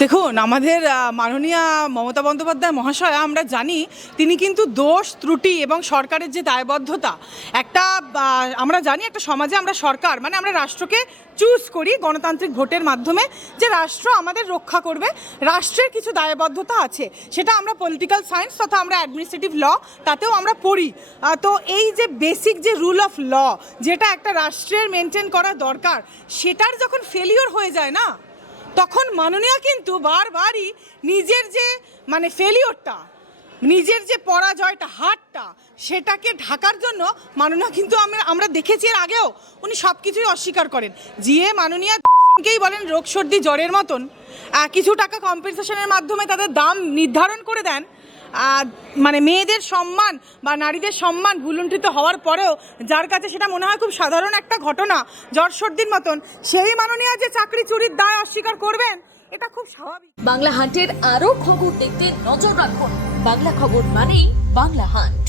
দেখুন, আমাদের মাননীয়া মমতা বন্দ্যোপাধ্যায় মহাশয়া, আমরা জানি তিনি কিন্তু দোষ ত্রুটি এবং সরকারের যে দায়বদ্ধতা, একটা আমরা জানি একটা সমাজে আমরা সরকার মানে আমরা রাষ্ট্রকে চুজ করি গণতান্ত্রিক ভোটের মাধ্যমে, যে রাষ্ট্র আমাদের রক্ষা করবে। রাষ্ট্রের কিছু দায়বদ্ধতা আছে, সেটা আমরা পলিটিক্যাল সায়েন্স তথা আমরা অ্যাডমিনিস্ট্রেটিভ ল তাতেও আমরা পড়ি। তো এই যে বেসিক যে রুল অফ ল, যেটা একটা রাষ্ট্রের মেনটেন করা দরকার, সেটার যখন ফেলিওর হয়ে যায় না, তখন মাননীয়া কিন্তু বারবারই নিজের যে মানে ফেলিওরটা, নিজের যে পরাজয়টা, হারটা, সেটাকে ঢাকার জন্য মাননীয়া কিন্তু আমরা দেখেছি এর আগেও উনি সব কিছুই অস্বীকার করেন। জিএ মাননীয়া দর্শনকেই বলেন রোগ সর্দি জ্বরের মতন, কিছু টাকা কম্পেনসেশনের মাধ্যমে তাদের দাম নির্ধারণ করে দেন। মানে মেয়েদের সম্মান বা নারীদের সম্মান ভুলুণ্ঠিত হওয়ার পরেও যার কাছে সেটা মনে হয় খুব সাধারণ একটা ঘটনা, জ্বর সর্দির মতন, সেই মাননীয়া যে চাকরি চুরির দায় অস্বীকার করবেন, এটা খুব স্বাভাবিক। বাংলা হান্টের আরো খবর দেখতে নজর রাখুন। বাংলা খবর মানেই বাংলা হান্ট।